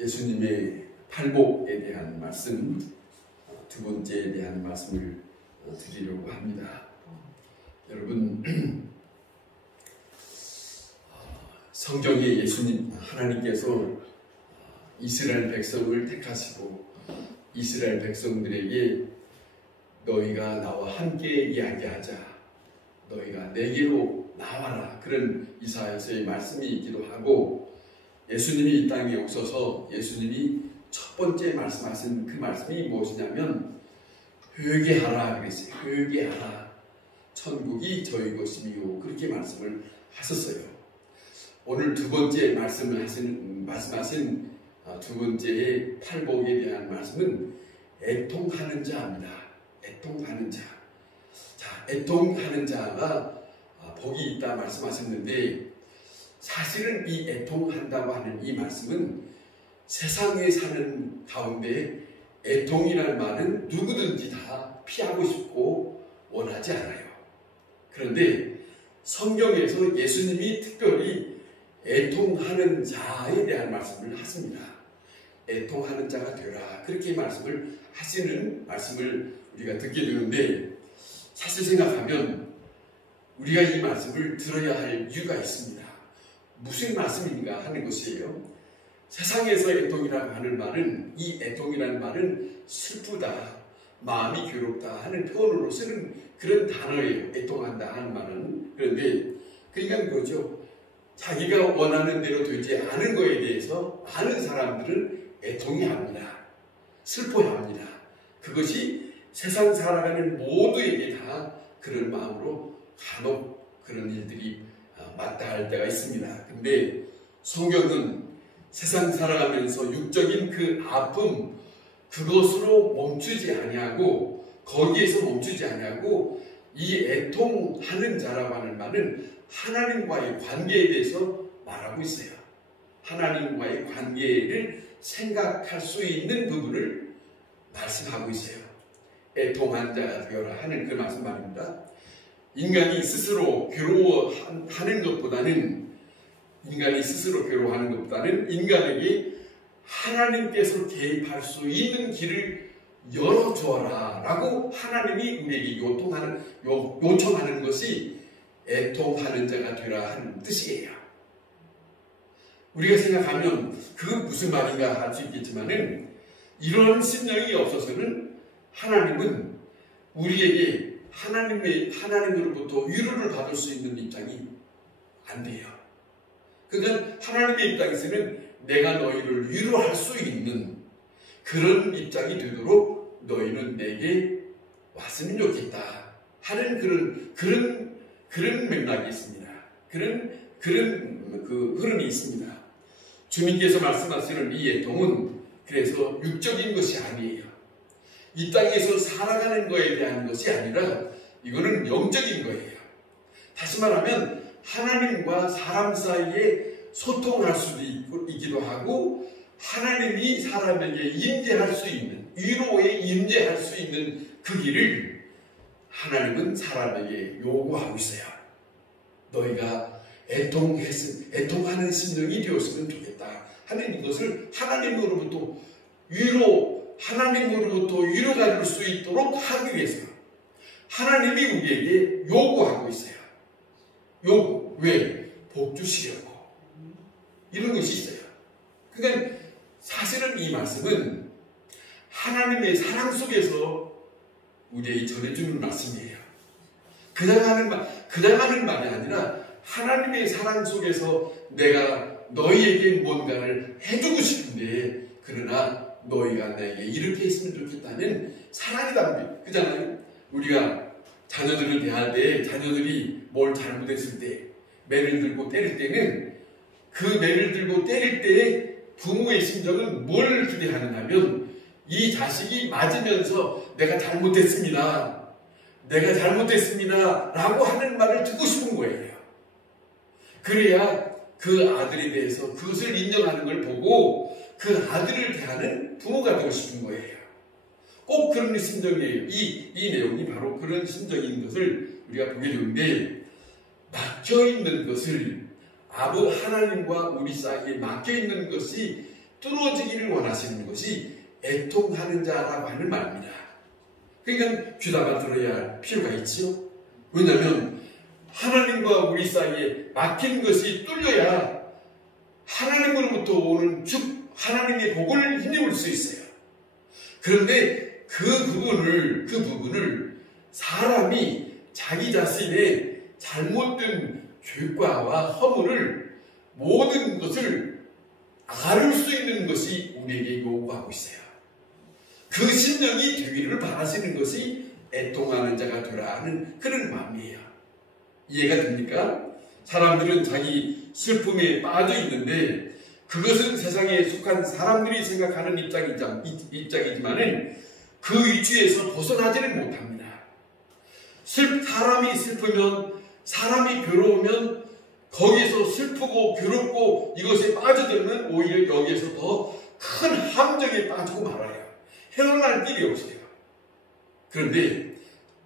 예수님의 팔복에 대한 말씀, 두 번째에 대한 말씀을 드리려고 합니다. 여러분, 성경에 예수님 하나님께서 이스라엘 백성을 택하시고 이스라엘 백성들에게 너희가 나와 함께 이야기하자, 너희가 내게로 나와라, 그런 이사야서의 말씀이 있기도 하고, 예수님이 이 땅에 오셔서 예수님이 첫 번째 말씀하신 그 말씀이 무엇이냐면 회개하라 그랬어요. 회개하라, 천국이 저희 것이요, 그렇게 말씀을 하셨어요. 오늘 두 번째 말씀하신 두 번째의 팔복에 대한 말씀은 애통하는 자입니다. 애통하는 자. 자, 애통하는 자가 복이 있다 말씀하셨는데, 사실은 이 애통한다고 하는 이 말씀은 세상에 사는 가운데 애통이라는 말은 누구든지 다 피하고 싶고 원하지 않아요. 그런데 성경에서 예수님이 특별히 애통하는 자에 대한 말씀을 하십니다. 애통하는 자가 되라, 그렇게 말씀을 하시는 말씀을 우리가 듣게 되는데, 사실 생각하면 우리가 이 말씀을 들어야 할 이유가 있습니다. 무슨 말씀인가 하는 것이에요. 세상에서 애통이라고 하는 말은, 이 애통이라는 말은 슬프다, 마음이 괴롭다 하는 표현으로 쓰는 그런 단어예요. 애통한다 하는 말은. 그런데 그러니까 뭐죠? 자기가 원하는 대로 되지 않은 것에 대해서 많은 사람들은 애통이 합니다. 슬퍼야 합니다. 그것이 세상 살아가는 모두에게 다 그런 마음으로 간혹 그런 일들이 마다할 때가 있습니다. 근데 성경은 세상 살아가면서 육적인 그 아픔, 그것으로 멈추지 아니하고, 거기에서 멈추지 아니하고, 이 애통하는 자라고 하는 말은 하나님과의 관계에 대해서 말하고 있어요. 하나님과의 관계를 생각할 수 있는 부분을 말씀하고 있어요. 애통한 자가 되어라 하는 그 말씀 말입니다. 인간이 스스로 괴로워하는 것보다는, 인간에게 하나님께서 개입할 수 있는 길을 열어주어라 라고 하나님이 우리에게 요청하는 것이 애통하는 자가 되라 하는 뜻이에요. 우리가 생각하면 그 무슨 말인가 할 수 있겠지만은, 이런 심령이 없어서는 하나님은 우리에게 하나님으로부터 위로를 받을 수 있는 입장이 안 돼요. 그러니까 하나님의 입장에서는 내가 너희를 위로할 수 있는 그런 입장이 되도록 너희는 내게 왔으면 좋겠다 하는 그런 맥락이 있습니다. 그런 그 흐름이 있습니다. 주님께서 말씀하시는 이 애통은 그래서 육적인 것이 아니에요. 이 땅에서 살아가는 것에 대한 것이 아니라 이거는 영적인 거예요. 다시 말하면 하나님과 사람 사이에 소통할 수도 있기도 하고, 하나님이 사람에게 임재할 수 있는, 위로에 임재할 수 있는 그 길을 하나님은 사람에게 요구하고 있어요. 너희가 애통하는 심령이 되었으면 좋겠다 하는 이것을 하나님으로부터 위로가 줄 수 있도록 하기 위해서 하나님이 우리에게 요구하고 있어요. 요구. 왜? 복 주시려고. 이런 것이 있어요. 그러니까 사실은 이 말씀은 하나님의 사랑 속에서 우리에게 전해주는 말씀이에요. 그냥 하는 말이 아니라 하나님의 사랑 속에서 내가 너희에게 뭔가를 해주고 싶은데, 그러나 너희가 내게 이렇게 했으면 좋겠다는 사랑이 담겨. 그잖아요. 우리가 자녀들을 대할 때, 자녀들이 뭘 잘못했을 때 매를 들고 때릴 때는, 그 매를 들고 때릴 때 부모의 심정은 뭘 기대하느냐면, 이 자식이 맞으면서 내가 잘못했습니다 라고 하는 말을 듣고 싶은 거예요. 그래야 그 아들에 대해서 그것을 인정하는 걸 보고 그 아들을 대하는 부모가 되고 싶은 거예요. 꼭 그런 심정이에요. 이 내용이 바로 그런 심정인 것을 우리가 보게 되는데, 막혀있는 것을, 하나님과 우리 사이에 막혀있는 것이 뚫어지기를 원하시는 것이 애통하는 자라고 하는 말입니다. 그러니까 귀담아 들어야 할 필요가 있지요. 왜냐하면 하나님과 우리 사이에 막힌 것이 뚫려야 하나님으로부터 오는 하나님의 복을 힘입을 수 있어요. 그런데 그 부분을 사람이 자기 자신의 잘못된 죄과와 허물을 모든 것을 앓을 수 있는 것이 우리에게 요구하고 있어요. 그 심령이 되기를 바라시는 것이 애통하는 자가 되라 하는 그런 마음이에요. 이해가 됩니까? 사람들은 자기 슬픔에 빠져 있는데 그것은 세상에 속한 사람들이 생각하는 입장이지만은 그 위치에서 벗어나지를 못합니다. 사람이 슬프면, 사람이 괴로우면 거기에서 슬프고 괴롭고 이것에 빠져들면 오히려 여기에서 더 큰 함정에 빠지고 말아요. 헤어날 길이 없어요. 그런데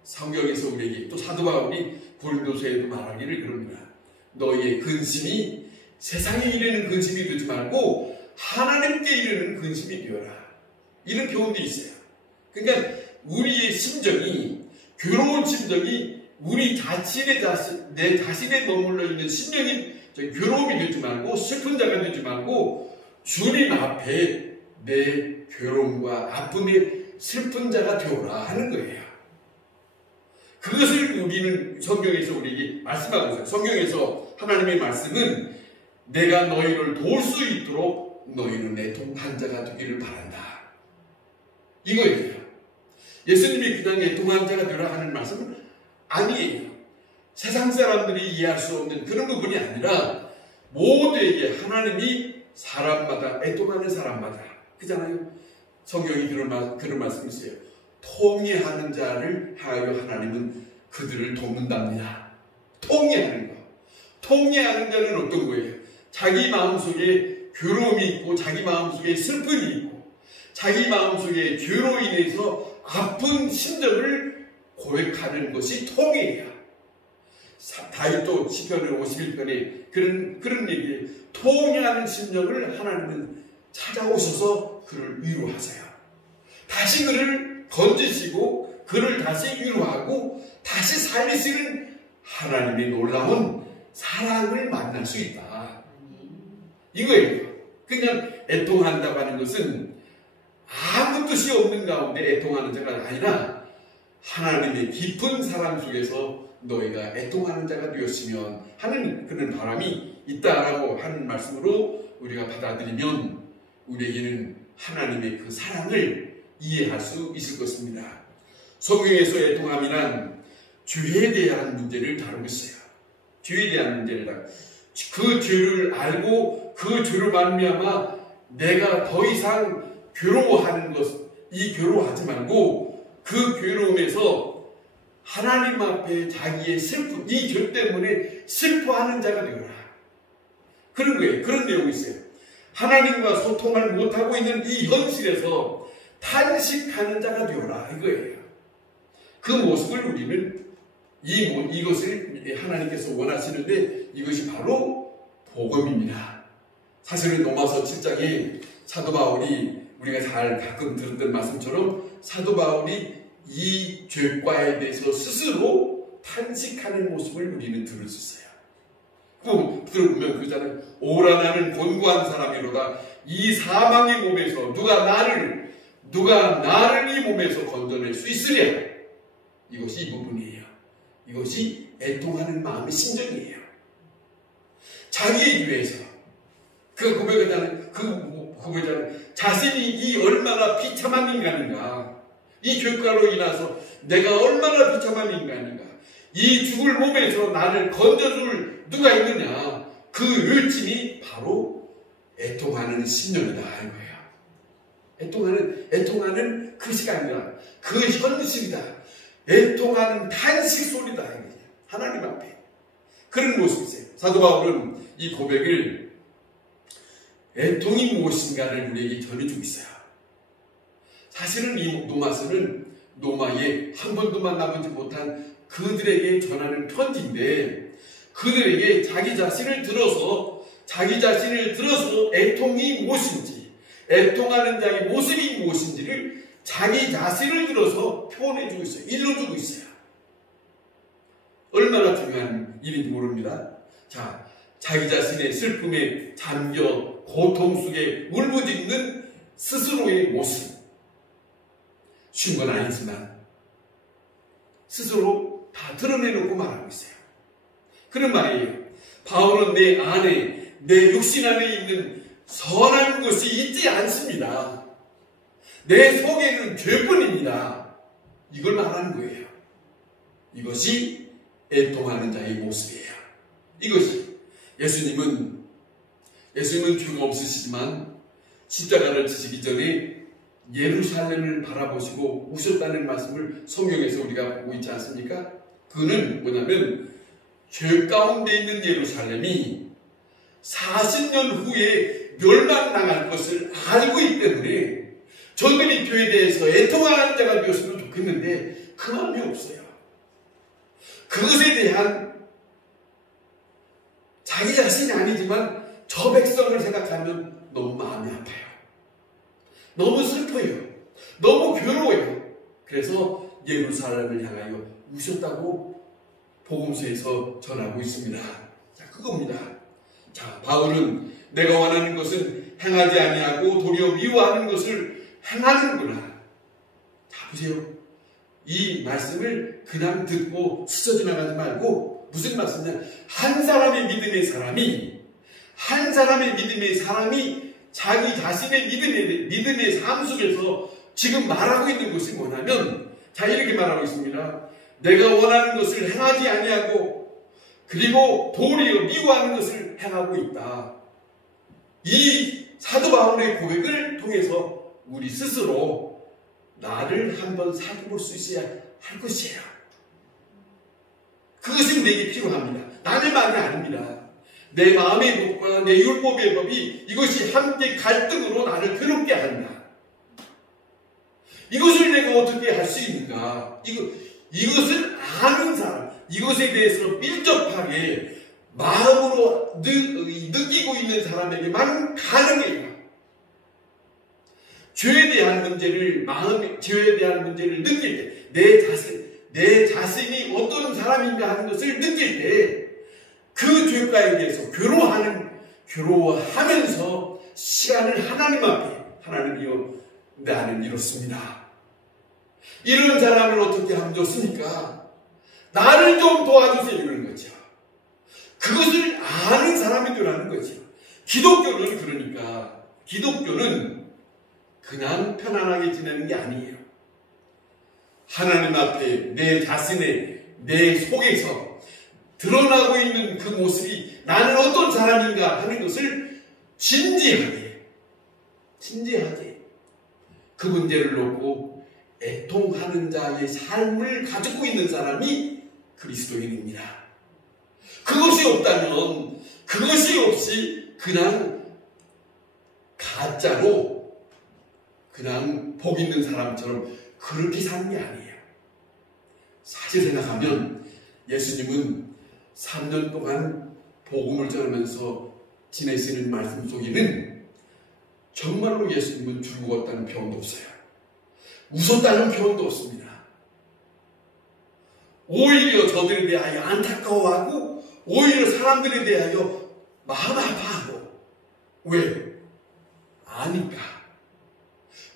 성경에서 우리에게 또 사도 바울이 고린도서에도 말하기를 그럽니다. 너희의 근심이 세상에 이르는 근심이 되지 말고 하나님께 이르는 근심이 되어라. 이런 교훈도 있어요. 그러니까 우리의 심정이, 괴로운 심정이 우리 내 자신에 머물러 있는 심령이 괴로움이 되지 말고 슬픈 자가 되지 말고 주님 앞에 내 괴로움과 아픔의 슬픈 자가 되어라 하는 거예요. 그것을 우리는 성경에서 우리에게 말씀하고 있어요. 성경에서 하나님의 말씀은 내가 너희를 도울 수 있도록 너희는 애통한 자가 되기를 바란다. 이거예요. 예수님이 그냥 애통한 자가 되라 하는 말씀은 아니에요. 세상 사람들이 이해할 수 없는 그런 부분이 아니라 모두에게 하나님이 사람마다 애통하는 사람마다 그잖아요. 성경이 그런 말씀이 있어요. 통회하는 자를 하여 하나님은 그들을 돕는답니다. 통회하는 거. 통회하는 자는 어떤 거예요? 자기 마음속에 괴로움이 있고 자기 마음속에 슬픔이 있고 자기 마음속에 죄로 인해서 아픈 심정을 고백하는 것이 통회예요. 다윗도 시편 51편에 그런 얘기에 통회하는 심령을 하나님은 찾아오셔서 그를 위로하세요. 다시 그를 건지시고 그를 다시 위로하고 다시 살리시는 하나님의 놀라운 사랑을 만날 수 있다. 이거예요. 그냥 애통한다고 하는 것은 아무 뜻이 없는 가운데 애통하는 자가 아니라 하나님의 깊은 사랑 속에서 너희가 애통하는 자가 되었으면 하는 그런 바람이 있다라고 하는 말씀으로 우리가 받아들이면 우리에게는 하나님의 그 사랑을 이해할 수 있을 것입니다. 성경에서 애통함이란 죄에 대한 문제를 다루고 있어요. 죄에 대한 문제를 그 죄를 알고 그 죄로 말미암아 내가 더 이상 괴로워하는 괴로워하지 말고 그 괴로움에서 하나님 앞에 자기의 슬픔, 이 죄 때문에 슬퍼하는 자가 되어라. 그런 거예요. 그런 내용이 있어요. 하나님과 소통을 못하고 있는 이 현실에서 탄식하는 자가 되어라. 이거예요. 그 모습을 우리는 이것을 하나님께서 원하시는데 이것이 바로 복음입니다. 사실은 로마서 7장에 사도 바울이 우리가 잘 가끔 들었던 말씀처럼 사도 바울이 이 죄과에 대해서 스스로 탄식하는 모습을 우리는 들을 수 있어요. 들어보면 그러잖아요. 오라 나는 곤고한 사람이로다. 이 사망의 몸에서 누가 나를 이 몸에서 건져낼 수 있으랴. 이것이 이 부분이에요. 이것이 애통하는 마음의 심정이에요. 자기의 위해서 그 고백하잖아요. 자신이 이 얼마나 비참한 인간인가. 이 죄과로 인해서 내가 얼마나 비참한 인간인가. 이 죽을 몸에서 나를 건져줄 누가 있느냐. 그 외침이 바로 애통하는 심령이다 이거예요. 애통하는 그 시간이다. 그 현실이다. 애통하는 탄식 소리다 이거예요. 하나님 앞에 그런 모습이 있어요. 사도 바울은 이 고백을 애통이 무엇인가를 우리에게 전해주고 있어요. 사실은 이 노마서는 노마에 한 번도 만나보지 못한 그들에게 전하는 편지인데 그들에게 자기 자신을 들어서 애통이 무엇인지 애통하는 자의 모습이 무엇인지를 자기 자신을 들어서 표현해주고 있어요. 일러주고 있어요. 얼마나 중요한 일인지 모릅니다. 자, 자기 자신의 슬픔에 잠겨 고통 속에 울부짖는 스스로의 모습. 쉬운 건 아니지만 스스로 다 드러내놓고 말하고 있어요. 그런 말이에요. 바울은 내 안에, 내 육신 안에 있는 선한 것이 있지 않습니다. 내 속에는 죄뿐입니다. 이걸 말하는 거예요. 이것이 애통하는 자의 모습이에요. 이것이 예수님은 죄가 없으시지만 십자가를 지시기 전에 예루살렘을 바라보시고 우셨다는 말씀을 성경에서 우리가 보고 있지 않습니까? 그는 뭐냐면 죄 가운데 있는 예루살렘이 40년 후에 멸망당할 것을 알고 있기 때문에 저들이 죄에 대해서 애통하는 자가 되었으면 좋겠는데 그 마음이 없어요. 그것에 대한 자기 자신이 아니지만 저 백성을 생각하면 너무 마음이 아파요. 너무 슬퍼요. 너무 괴로워요. 그래서 예루살렘을 향하여 우셨다고 복음서에서 전하고 있습니다. 자, 그겁니다. 자, 바울은 내가 원하는 것은 행하지 아니하고 도리어 미워하는 것을 행하는구나. 자, 보세요. 이 말씀을 그냥 듣고 스쳐 지나가지 말고 무슨 말씀이냐? 한 사람의 믿음의 사람이 자기 자신의 믿음의 삶 속에서 지금 말하고 있는 것이 뭐냐면, 자, 이렇게 말하고 있습니다. 내가 원하는 것을 행하지 아니하고 그리고 도리어 미워하는 것을 행하고 있다. 이 사도 바울의 고백을 통해서 우리 스스로 나를 한번 살펴볼 수 있어야 할 것이에요. 그것이 내게 필요합니다. 남의 말이 아닙니다. 내 마음의 법과 내 율법의 법이 이것이 함께 갈등으로 나를 괴롭게 한다. 이것을 내가 어떻게 할 수 있는가? 이것을 아는 사람, 이것에 대해서 밀접하게 마음으로 느끼고 있는 사람에게만 가능해요. 죄에 대한 문제를 느낄 때, 내 자신이 어떤 사람인가 하는 것을 느낄 때, 그 죄가에 대해서 괴로워하면서 시간을 하나님 앞에, 하나님이여, 나는 이렇습니다. 이런 사람을 어떻게 하면 좋습니까? 나를 좀 도와주세요. 이러는 거죠. 그것을 아는 사람이 되라는 거죠. 기독교는 그냥 편안하게 지내는 게 아니에요. 하나님 앞에 내 속에서 드러나고 있는 그 모습이 나는 어떤 사람인가 하는 것을 진지하게 그 문제를 놓고 애통하는 자의 삶을 가지고 있는 사람이 그리스도인입니다. 그것이 없이 그냥 가짜로 그냥 복 있는 사람처럼 그렇게 사는 게 아니에요. 사실 생각하면 예수님은 3년 동안 복음을 전하면서 지내시는 말씀 속에는 정말로 예수님은 즐거웠다는 표현도 없어요. 웃었다는 표현도 없습니다. 오히려 저들에 대하여 안타까워하고 오히려 사람들에 대하여 마음 아파하고. 왜? 아니까.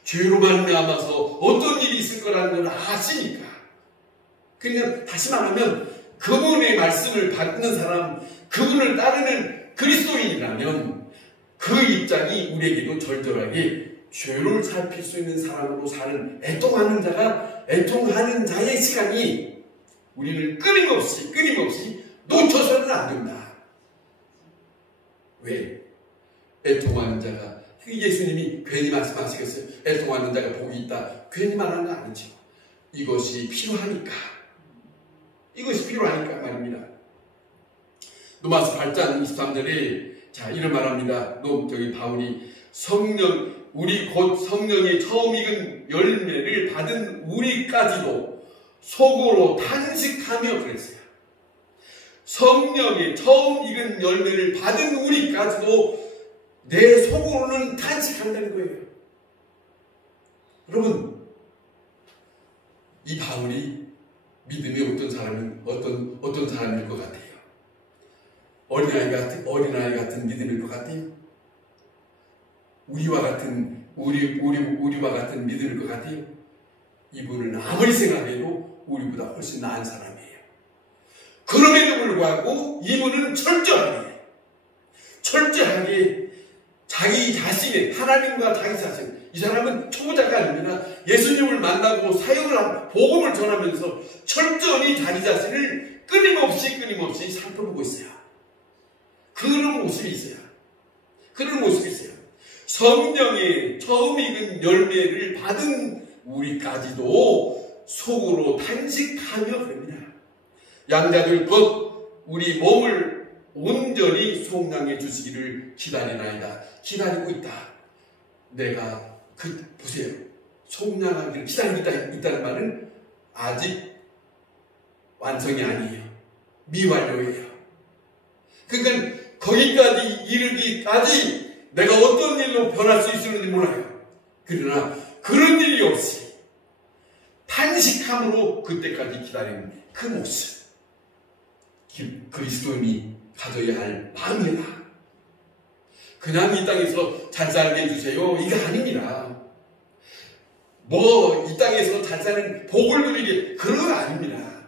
죄로 말미암아서 어떤 일이 있을 거라는 걸 아시니까. 그냥 다시 말하면 그분의 말씀을 받는 사람, 그분을 따르는 그리스도인이라면 그 입장이 우리에게도 절절하게 죄를 살필 수 있는 사람으로 사는 애통하는 자의 시간이 우리는 끊임없이 놓쳐서는 안 된다. 왜? 애통하는 자가, 예수님이 괜히 말씀하시겠어요? 애통하는 자가 복이 있다. 괜히 말하는 거 아니죠. 이것이 필요하니까 말입니다. 로마서 8장 23절에 자, 이런 말합니다. 바울이 우리 곧 성령의 처음 익은 열매를 받은 우리까지도 속으로 탄식하며 그랬어요. 성령의 처음 익은 열매를 받은 우리까지도 내 속으로는 탄식한다는 거예요. 여러분, 이 바울이 믿음이 어떤 사람일 것 같아요? 어린아이 같은 믿음일 것 같아요? 우리와 같은 믿음일 것 같아요? 이분은 아무리 생각해도 우리보다 훨씬 나은 사람이에요. 그럼에도 불구하고 이분은 철저하게 자기 자신의 하나님과 자기 자신, 이 사람은 초보자가 아닙니다. 예수님을 만나고 사역을 하고 복음을 전하면서 철저히 자기 자신을 끊임없이 살펴보고 있어요. 그런 모습이 있어요. 성령의 처음 익은 열매를 받은 우리까지도 속으로 탄식하며 그럽니다. 양자들 곧 우리 몸을 온전히 속량해 주시기를 기다리나이다. 기다리고 있다. 내가 보세요. 속량하기를 기다리고 있다는 말은 아직 완성이 아니에요. 미완료예요. 그러니까 거기까지 이르기까지 내가 어떤 일로 변할 수 있을지 몰라요. 그러나 그런 일이 없이 탄식함으로 그때까지 기다리는 그 모습, 그리스도인이 가져야 할 마음이다. 그냥 이 땅에서 잘 살게 해주세요, 이거 아닙니다. 이 땅에서 잘 사는 복을 누리게, 그런 건 아닙니다.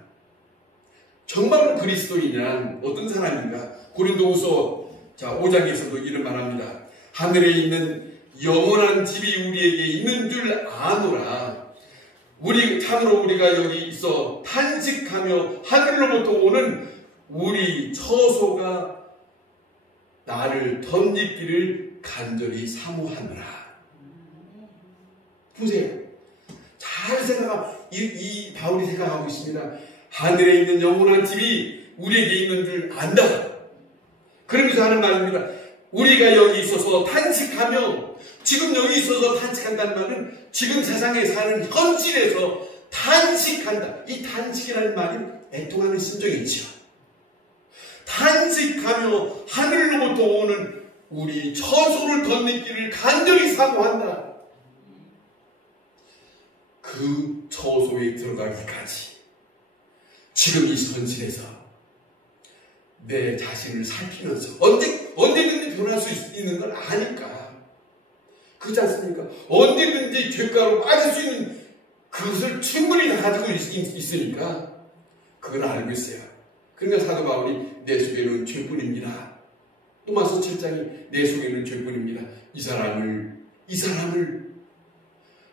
정말로 그리스도인이란 어떤 사람인가? 고린도후서 5장에서도 이런 말합니다. 하늘에 있는 영원한 집이 우리에게 있는 줄 아노라. 참으로 우리가 여기 있어 탄식하며 하늘로부터 오는 우리 처소가 나를 덧입기를 간절히 사모하노라. 보세요. 잘 생각하면 이 바울이 생각하고 있습니다. 하늘에 있는 영원한 집이 우리에게 있는 줄 안다. 그러면서 하는 말입니다. 우리가 여기 있어서 탄식하며, 지금 여기 있어서 탄식한다는 말은 지금 세상에 사는 현실에서 탄식한다. 이 탄식이라는 말이 애통하는 심정이지요. 탄식하며 하늘로부터 오는 우리 처소를 덧입기를 간절히 사모한다. 그 처소에 들어가기까지 지금 이 현실에서 내 자신을 살피면서 언제든지 변할 수 있는 걸 아니까, 그렇지 않습니까? 언제든지 죄가로 빠질 수 있는 그것을 충분히 다 가지고 있으니까 그걸 알고 있어요. 그러니까 사도 바울이 내 속에는 죄뿐입니다. 또마서 7장이 내 속에는 죄뿐입니다. 이 사람을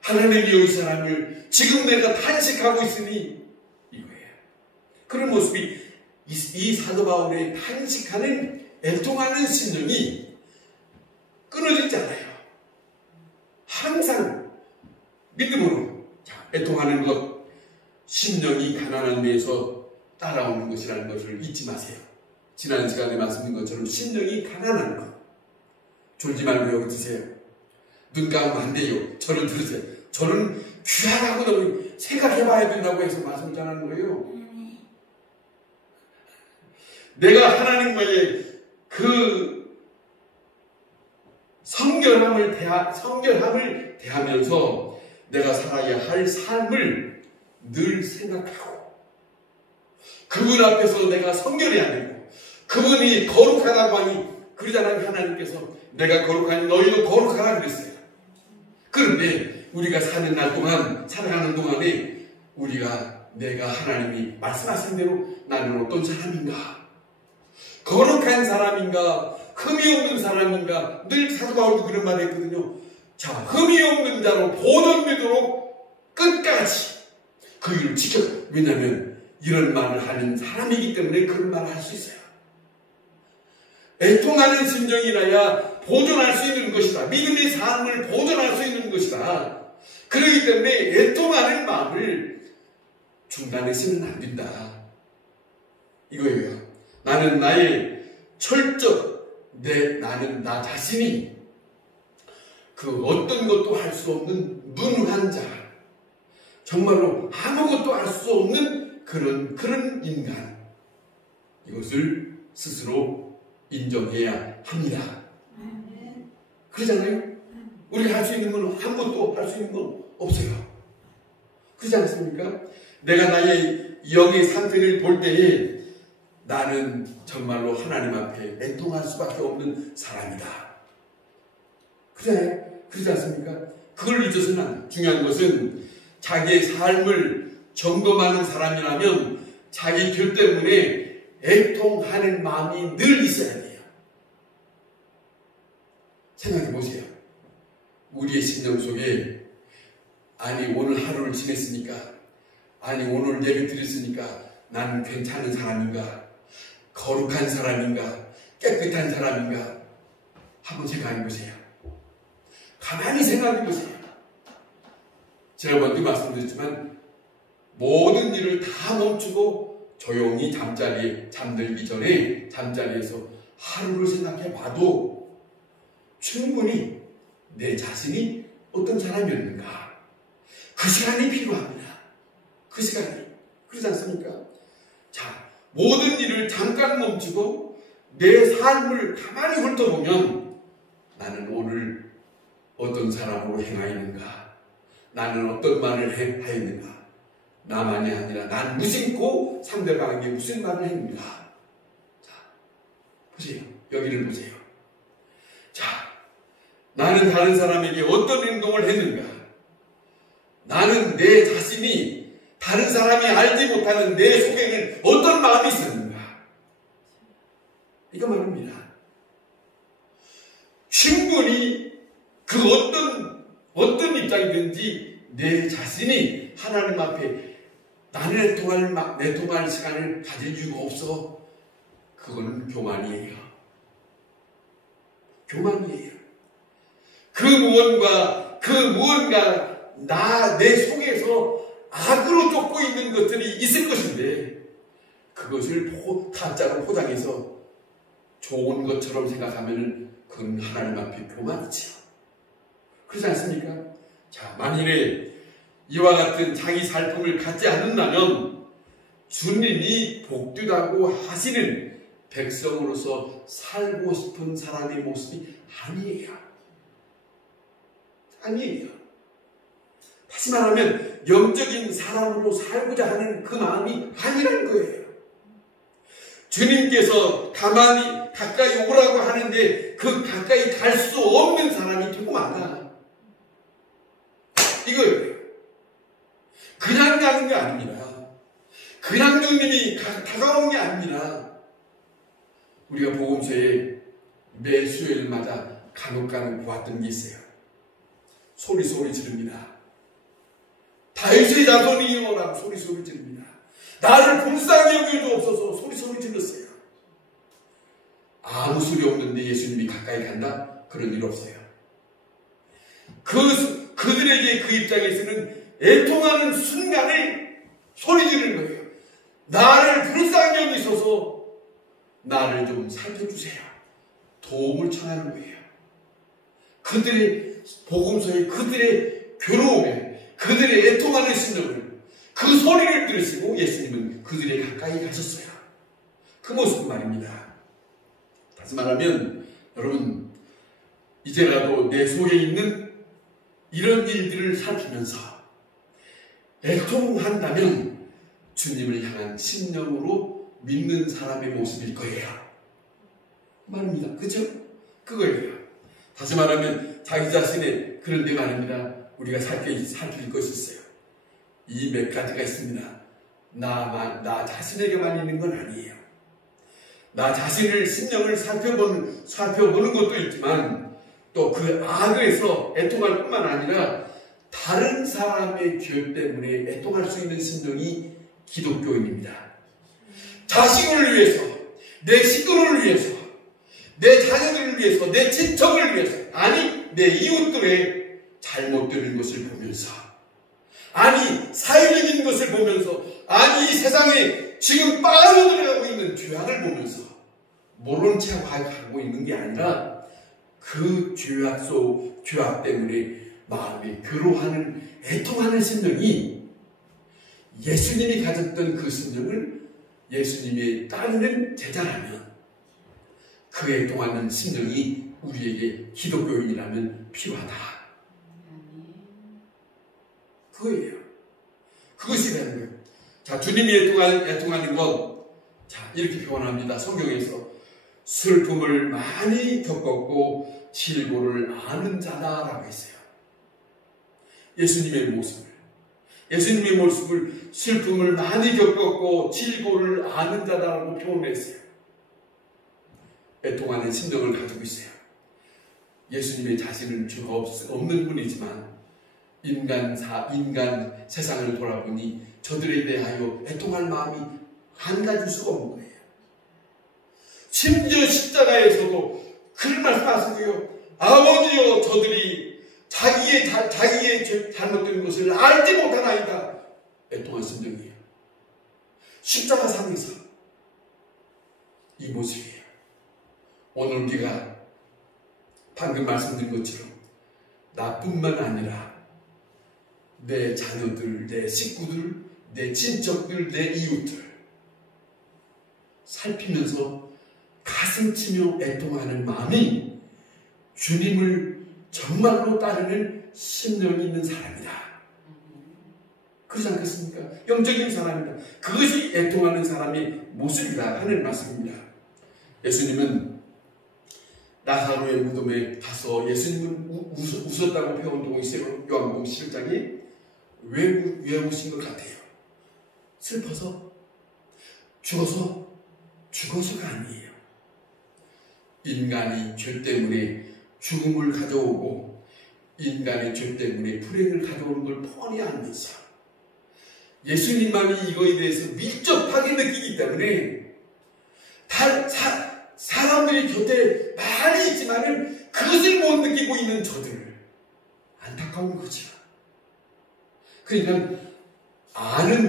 하나님이여, 이 사람을 지금 내가 탄식하고 있으니 이거예요. 그런 모습이 이 사도 바울의 탄식하는 애통하는 심정이 끊어지지 않아요. 항상 믿음으로 애통하는 것, 심령이 가난한 데에서 따라오는 것이라는 것을 잊지 마세요. 지난 시간에 말씀드린 것처럼 심령이 가난한 것, 졸지 말고 여기 드세요. 눈 감으면 안 돼요. 저를 들으세요. 저는 귀하다고 너무 생각해봐야 된다고 해서 말씀을 전하는 거예요. 내가 하나님과의 그 성결함을 대하면서 내가 살아야 할 삶을 늘 생각하고, 그분 앞에서 내가 성결해야 되고, 그분이 거룩하다고 하니, 그러잖아요. 하나님께서 내가 거룩하니 너희도 거룩하라 그랬어요. 그런데 우리가 살아가는 동안에 내가 하나님이 말씀하신 대로 나는 어떤 사람인가, 거룩한 사람인가, 흠이 없는 사람인가. 늘 사도 바울도 그런 말 했거든요. 흠이 없는 자로 보존되도록 끝까지 그 일을 지켜. 왜냐하면 이런 말을 하는 사람이기 때문에 그런 말을 할 수 있어요. 애통하는 심정이라야 보존할 수 있는 것이다. 믿음의 삶을 보존할 수 있는 것이다. 그렇기 때문에 애통하는 마음을 중단해서는 안 된다. 이거예요. 나는 나는 나 자신이 그 어떤 것도 할 수 없는 무능한 자, 정말로 아무것도 할 수 없는 그런 인간, 이것을 스스로 인정해야 합니다. 그러잖아요. 우리가 할 수 있는 건 아무것도 할 수 있는 건 없어요. 그렇지 않습니까? 내가 나의 영의 상태를 볼 때에 나는 정말로 하나님 앞에 애통할 수밖에 없는 사람이다. 그렇지 않습니까? 그걸 잊어서는 안 돼. 중요한 것은 자기의 삶을 점검하는 사람이라면 자기 죄 때문에 애통하는 마음이 늘 있어야 돼요. 생각해 보세요. 우리의 심령 속에 아니 오늘 하루를 지냈으니까, 아니 오늘 예배 드렸으니까 나는 괜찮은 사람인가, 거룩한 사람인가, 깨끗한 사람인가 한번 생각해 보세요. 가만히 생각해 보세요. 지난번도 말씀드렸지만 모든 일을 다 멈추고 조용히 잠자리에 잠들기 전에 잠자리에서 하루를 생각해 봐도 충분히 내 자신이 어떤 사람이었는가 그 시간이 필요합니다. 그 시간이. 그렇지 않습니까? 자, 모든 일을 잠깐 멈추고 내 삶을 가만히 훑어보면 나는 오늘 어떤 사람으로 행하였는가, 나는 어떤 말을 하였는가, 나만이 아니라 난 무심코 상대방에게 무슨 말을 했는가. 자, 보세요. 여기를 보세요. 자, 나는 다른 사람에게 어떤 행동을 했는가, 나는 내 자신이 다른 사람이 알지 못하는 내 속에는 어떤 마음이 있었는가. 이거 말입니다. 충분히 그 어떤 입장이든지 내 자신이 하나님 앞에 나는 애통할 시간을 가질 이유가 없어. 그거는 교만이에요. 교만이에요. 그 무언가 내 속에서 악으로 쫓고 있는 것들이 있을 것인데 그것을 타짜로 포장해서 좋은 것처럼 생각하면 그건 하나님 앞에 교만이지요. 그렇지 않습니까? 자, 만일에 이와 같은 자기 살품을 갖지 않는다면 주님이 복되다고 하시는 백성으로서 살고 싶은 사람의 모습이 아니에요. 아니에요. 다시 말하면 영적인 사람으로 살고자 하는 그 마음이 아니라는 거예요. 주님께서 가까이 오라고 하는데 그 가까이 갈 수 없는 사람이 되고 많아. 이거예요. 그냥 가는 게 아닙니다. 그냥 주님이 다가오는 게 아닙니다. 우리가 복음서에 매 수요일마다 간혹 보았던 게 있어요. 소리 지릅니다. 다윗의 자손이여라 소리 지릅니다. 나를 불쌍히 여겨주옵소서 소리 질렀어요. 아무 소리 없는데 예수님이 가까이 간다? 그런 일 없어요. 그들에게 그 입장에서는 애통하는 순간에 소리 지르는 거예요. 나를 불쌍히 여기소서 나를 좀 살펴주세요. 도움을 청하는 거예요. 그들의 복음서에 그들의 괴로움에 그들의 애통하는 심정을 그 소리를 들으시고 예수님은 그들의 가까이 가셨어요. 그 모습 말입니다. 다시 말하면 여러분 이제라도 내 속에 있는 이런 일들을 살피면서 애통한다면 주님을 향한 신령으로 믿는 사람의 모습일 거예요. 말입니다. 그렇죠? 그거예요. 다시 말하면 자기 자신의 그런데 말입니다. 우리가 살필 것이 있어요. 이 몇 가지가 있습니다. 나 자신에게만 있는 건 아니에요. 나 자신을 심령을 살펴보는 것도 있지만 또 그 악에서 애통할 뿐만 아니라 다른 사람의 죄 때문에 애통할 수 있는 심령이 기독교인입니다. 자식을 위해서, 내 식구를 위해서, 내 자녀들을 위해서, 내 친척을 위해서, 아니 내 이웃들의 잘못되는 것을 보면서, 아니 사회적인 것을 보면서, 아니 이 세상에 지금 빠져들어가고 있는 죄악을 보면서 모른 채 하고 있는 게 아니라 그 죄악 때문에 마음이 괴로워하는 애통하는 심령이 예수님이 가졌던 그 심령을 예수님이 따르는 제자라면 그 애통하는 심령이 우리에게 기독교인이라면 필요하다. 그거예요. 그것이라는 거예요. 자, 주님이 애통하는 것, 자, 이렇게 표현합니다. 성경에서 슬픔을 많이 겪었고 질고를 아는 자다라고 했어요. 예수님의 모습을 슬픔을 많이 겪었고 질고를 아는 자다라고 표현했어요. 애통하는 심정을 가지고 있어요. 예수님의 자신은 죄가 없는 분이지만 인간 세상을 돌아보니 저들에 대하여 애통할 마음이 안 가질 수가 없는 거예요. 심지어 십자가에서도 그런 말씀하시고요. 아버지여, 저들이 자기의 잘못된 것을 알지 못하나이다. 애통한 심정이에요. 십자가 상에서 이 모습이에요. 오늘 우리가 방금 말씀드린 것처럼 나뿐만 아니라 내 자녀들, 내 식구들, 내 친척들, 내 이웃들 살피면서 가슴 치며 애통하는 마음이 주님을 정말로 따르는 심령이 있는 사람이다. 그렇지 않겠습니까? 영적인 사람이다. 그것이 애통하는 사람의 모습이다 하는 말씀입니다. 예수님은 나사로의 무덤에 가서 예수님은 웃었다고 표현되고 있어요. 요한복음 11장에 왜 우신 것 같아요? 슬퍼서? 죽어서가 아니에요. 인간이 죄 때문에 죽음을 가져오고 인간의 죄 때문에 불행을 가져오는 걸 뻔히 알면서 예수님만이 이거에 대해서 밀접하게 느끼기 때문에 사람들이 곁에 많이 있지만은 그것을 못 느끼고 있는 저들 안타까운 거죠. 그러니까 아는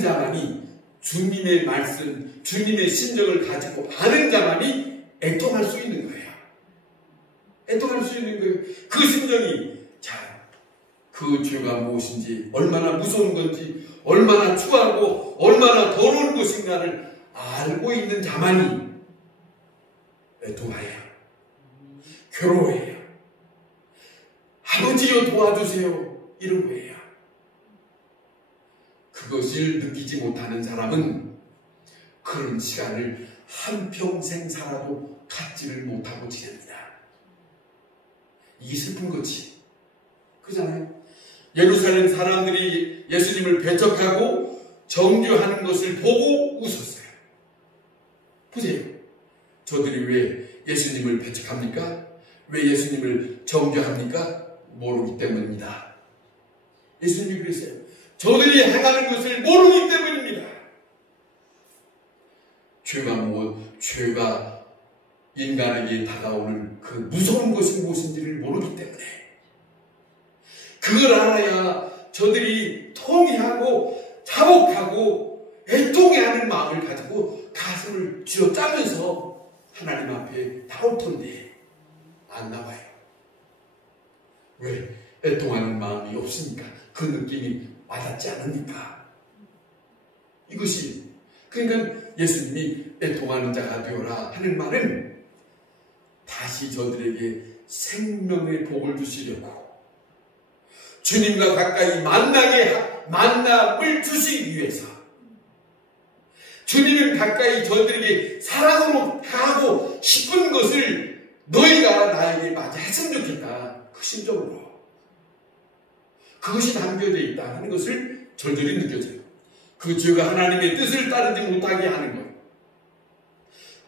자만이 주님의 말씀, 주님의 심정을 가지고 아는 자만이 애통할 수 있는 거예요. 애통할 수 있는 거예요. 그 심정이 그 죄가 무엇인지, 얼마나 무서운 건지, 얼마나 추하고 얼마나 더러운 것인가를 알고 있는 자만이 애통하여 괴로워해요. 아버지여 도와주세요. 이런 거예요. 그것을 느끼지 못하는 사람은 그런 시간을 한평생 살아도 갖지를 못하고 지냅니다. 이게 슬픈 거지. 그렇잖아요. 예루살렘 사람들이 예수님을 배척하고 정죄하는 것을 보고 웃었어요. 보세요. 저들이 왜 예수님을 배척합니까? 왜 예수님을 정죄합니까? 모르기 때문입니다. 예수님이 그랬어요. 저들이 행하는 것을 모르기 때문입니다. 죄가 인간에게 다가오는 그 무서운 것이 무엇인지를 모르기 때문에 그걸 알아야 저들이 통회하고 자복하고 애통해하는 마음을 가지고 가슴을 쥐어짜면서 하나님 앞에 나올 텐데 안 나와요. 왜? 애통하는 마음이 없으니까. 그 느낌이 와닿지 않으니까. 이것이 그러니까 예수님이 애통하는 자가 되어라 하는 말은 다시 저들에게 생명의 복을 주시려고 주님과 가까이 만남을 주시기 위해서 주님은 가까이 저들에게 사랑으로 하고 싶은 것을 너희가 나에게 마저 했으면 좋겠다. 그 심정으로 그것이 담겨져 있다 하는 것을 절절히 느껴져요. 그 죄가 하나님의 뜻을 따르지 못하게 하는 것.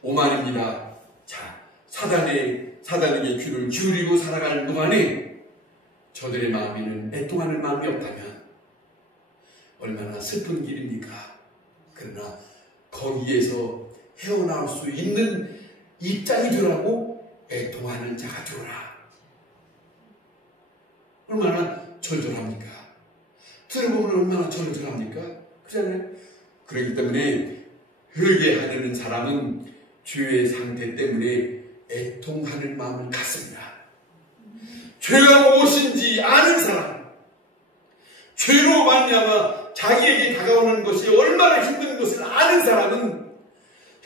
오만입니다. 자, 사단에게 귀를 기울이고 살아가는 동안에 저들의 마음에는 애통하는 마음이 없다면 얼마나 슬픈 길입니까? 그러나 거기에서 헤어나올 수 있는 입장이 되라고 애통하는 자가 되어라. 얼마나 절절합니까? 들어보면 얼마나 절절합니까? 그렇잖아요. 그렇기 때문에 회개하려는 사람은 죄의 상태 때문에 애통하는 마음을 갖습니다. 죄가 무엇인지 아는 사람, 죄로 말미암아 자기에게 다가오는 것이 얼마나 힘든 것을 아는 사람은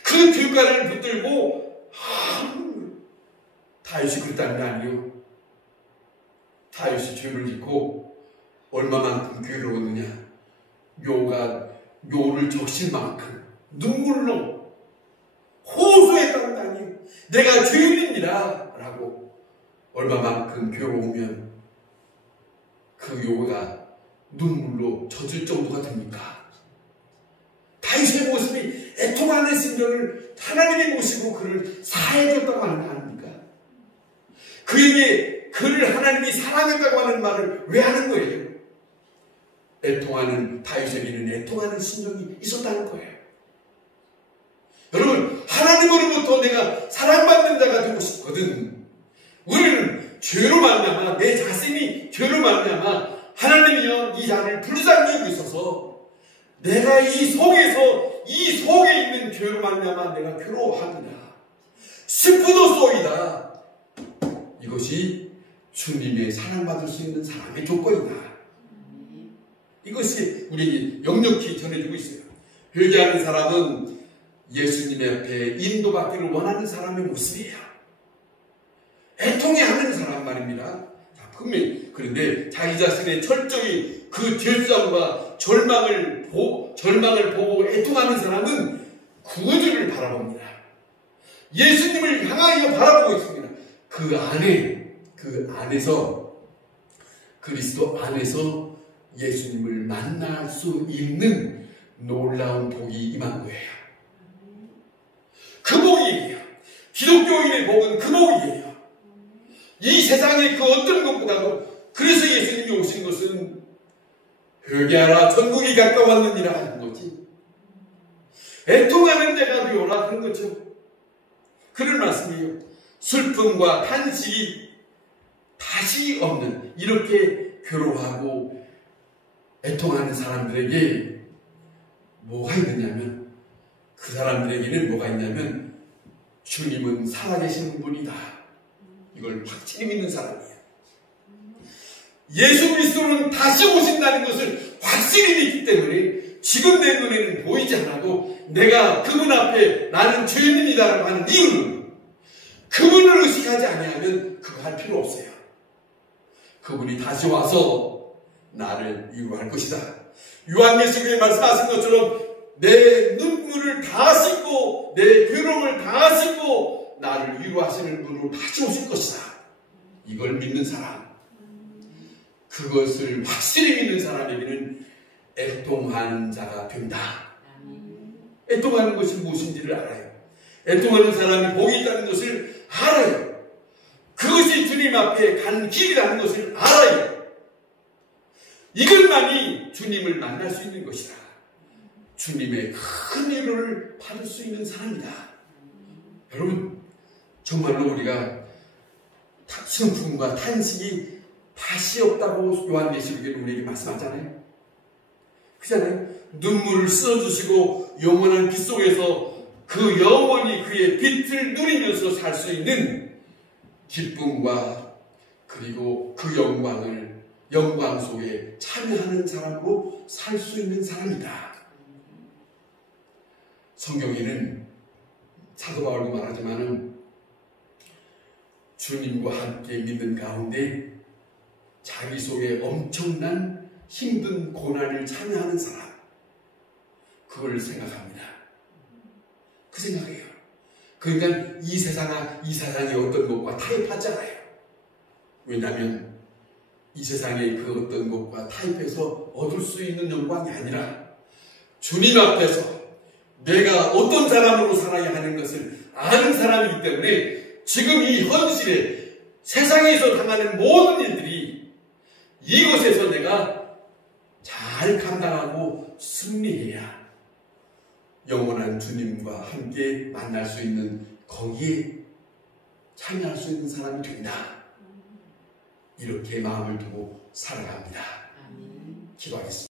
그 뒷가를 붙들고 다윗이 그랬다는 게 아니요. 다윗이 죄를 짓고 얼마만큼 괴로웠느냐. 묘가 묘를 적실 만큼 눈물로 호소했다는 거 아니에요. 내가 죄인입니다 라고. 얼마만큼 괴로우면 그 묘가 눈물로 젖을 정도가 됩니까? 다윗의 모습이 애통하는 심정을 하나님의 모습으로 그를 사해줬다고 하는 거 아닙니까? 그에게 그를 하나님이 사랑했다고 하는 말을 왜 하는 거예요? 애통하는, 다윗에게는 애통하는 심정이 있었다는 거예요. 여러분, 하나님으로부터 내가 사랑받는 자가 되고 싶거든. 우리는 죄로 말미암아, 내 자신이 죄로 말미암아 하나님이여 이 자를 불쌍히 여기고 있어서 내가 이 속에 있는 죄로 말미암아 내가 괴로워하느냐 슬프도소이다. 이것이 주님의 사랑받을 수 있는 사람의 조건이다. 이것이 우리에게 역력히 전해주고 있어요. 회개하는 사람은 예수님의 앞에 인도받기를 원하는 사람의 모습이에요. 애통해하는 사람 말입니다. 그런데 자기 자신의 철저히 그 뒷싸움과 절망을 보고 애통하는 사람은 구주를 바라봅니다. 예수님을 향하여 바라보고 있습니다. 그 안에서 그리스도 안에서 예수님을 만날 수 있는 놀라운 복이 임한 거예요. 그 복이에요. 기독교인의 복은 그 복이에요. 이 세상의 그 어떤 것보다도. 그래서 예수님이 오신 것은 회개하라 천국이 가까웠느니라 하는 거지. 애통하는 자가 되어라 그런 거죠. 그런 말씀이에요. 슬픔과 탄식이 다시 없는, 이렇게 괴로워하고 애통하는 사람들에게 뭐가 있느냐면, 그 사람들에게는 뭐가 있냐면 주님은 살아계시는 분이다. 이걸 확실히 믿는 사람이에요. 예수 그리스도는 다시 오신다는 것을 확실히 믿기 때문에 지금 내 눈에는 보이지 않아도 내가 그분 앞에 나는 죄인입니다라고 하는 이유는, 그분을 의식하지 아니하면 그거 할 필요 없어요. 그분이 다시 와서 나를 위로할 것이다. 요한계시록에 말씀하신 것처럼 내 눈물을 다 씻고 내 괴로움을 다 씻고 나를 위로하시는 분으로 다시 오실 것이다. 이걸 믿는 사람, 그것을 확실히 믿는 사람에게는 애통하는 자가 된다. 애통하는 것이 무엇인지를 알아요. 애통하는 사람이 복이 있다는 것을 알아요. 그것이 주님 앞에 간 길이라는 것을 알아요. 이것만이 주님을 만날 수 있는 것이다. 주님의 큰 위로를 받을 수 있는 사람이다. 여러분, 정말로 우리가 슬픔과 탄식이 다시 없다고 요한계시록에 우리에게 말씀하잖아요. 그잖아요. 눈물을 씻어주시고 영원한 빛 속에서 그 영원히 그의 빛을 누리면서 살 수 있는 기쁨과 그리고 그 영광 속에 참여하는 사람으로 살 수 있는 사람이다. 성경에는 사도 바울도 말하지만은 주님과 함께 믿는 가운데 자기 속에 엄청난 힘든 고난을 참여하는 사람, 그걸 생각합니다. 그 생각이에요. 그러니까 이 세상의 어떤 것과 타협하지 않아요. 왜냐하면 이 세상의 그 어떤 것과 타협해서 얻을 수 있는 영광이 아니라 주님 앞에서 내가 어떤 사람으로 살아야 하는 것을 아는 사람이기 때문에 지금 이 현실에 세상에서 당하는 모든 일들이 이것에서 내가 잘 감당하고 승리해야 영원한 주님과 함께 만날 수 있는, 거기에 참여할 수 있는 사람이 된다. 이렇게 마음을 두고 살아갑니다. 기도하겠습니다.